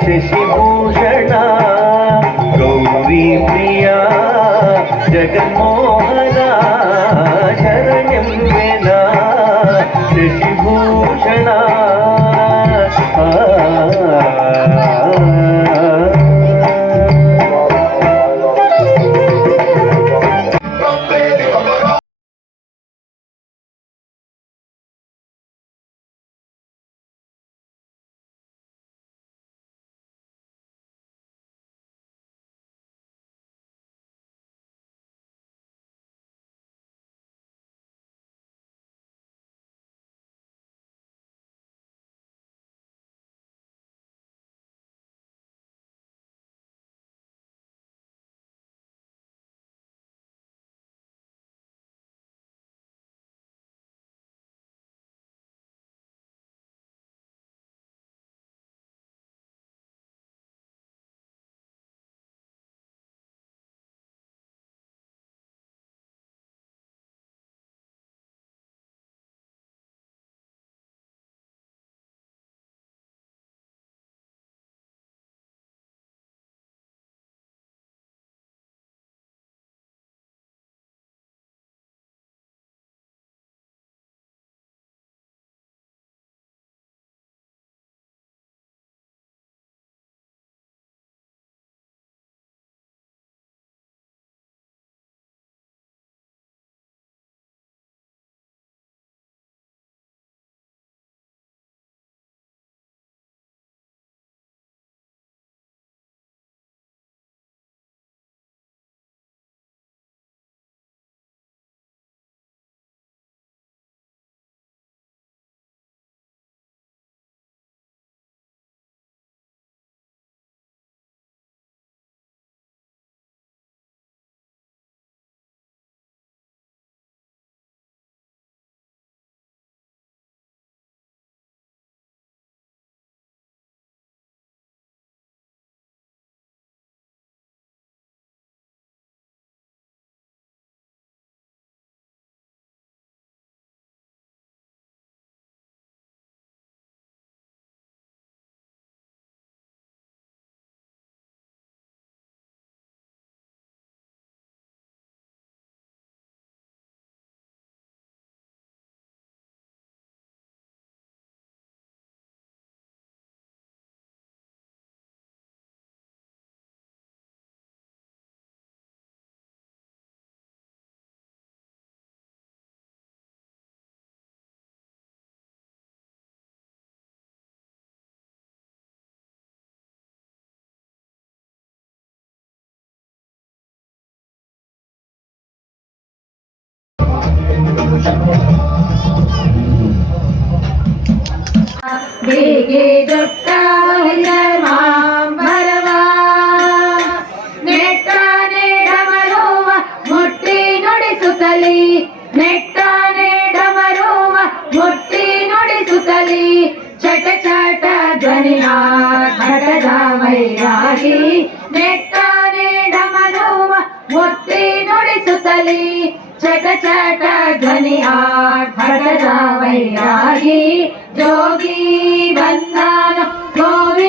శశిభూషణ గౌరీ ప్రియా జగన్మోహన. శరణ్యం వెనా శశిభూషణ. ಬೇಗೆ ದೊಡ್ಡ ಭರವಾ ನೆಟ್ಟಾನೆ ಡಮರುವ ಮುಟ್ಟಿ ನುಡಿಸುತ್ತಲಿ ನೆಟ್ಟಾನೆ ಡಮರುವ ಮುಟ್ಟಿ ನುಡಿಸುತ್ತಲಿ ಚಟ ಚಟ ಧ್ವನಿಯ ಘಟದ ವೈರಾಗಿ ನೆಟ್ಟಾನೆ ಡಮರುವ ಮುಟ್ಟಿ ನುಡಿಸುತ್ತಲಿ ಚಟ ಚಟ ಧ್ವನಿಯ ಘಟದ ವೈರಾಗಿ ಜೋಗಿ ಬಂದಾನ ಗೋವಿಂದನ